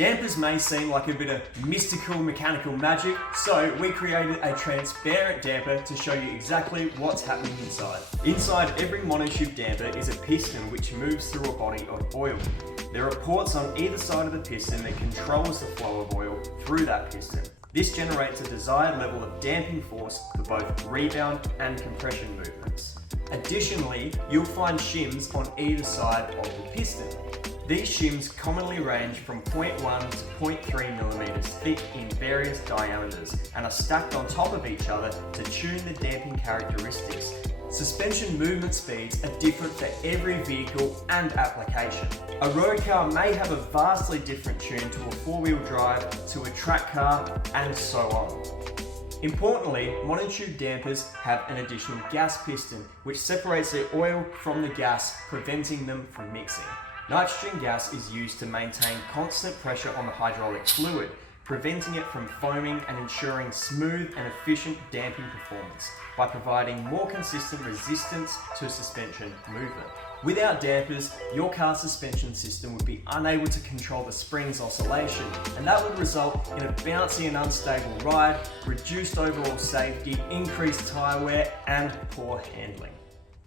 Dampers may seem like a bit of mystical mechanical magic, so we created a transparent damper to show you exactly what's happening inside. Inside every monotube damper is a piston which moves through a body of oil. There are ports on either side of the piston that controls the flow of oil through that piston. This generates a desired level of damping force for both rebound and compression movements. Additionally, you'll find shims on either side of the piston. These shims commonly range from 0.1 to 0.3 millimeters thick in various diameters and are stacked on top of each other to tune the damping characteristics. Suspension movement speeds are different for every vehicle and application. A road car may have a vastly different tune to a four-wheel drive, to a track car, and so on. Importantly, monotube dampers have an additional gas piston which separates the oil from the gas, preventing them from mixing. Nitrogen gas is used to maintain constant pressure on the hydraulic fluid, preventing it from foaming and ensuring smooth and efficient damping performance by providing more consistent resistance to suspension movement. Without dampers, your car's suspension system would be unable to control the spring's oscillation, and that would result in a bouncy and unstable ride, reduced overall safety, increased tyre wear, and poor handling.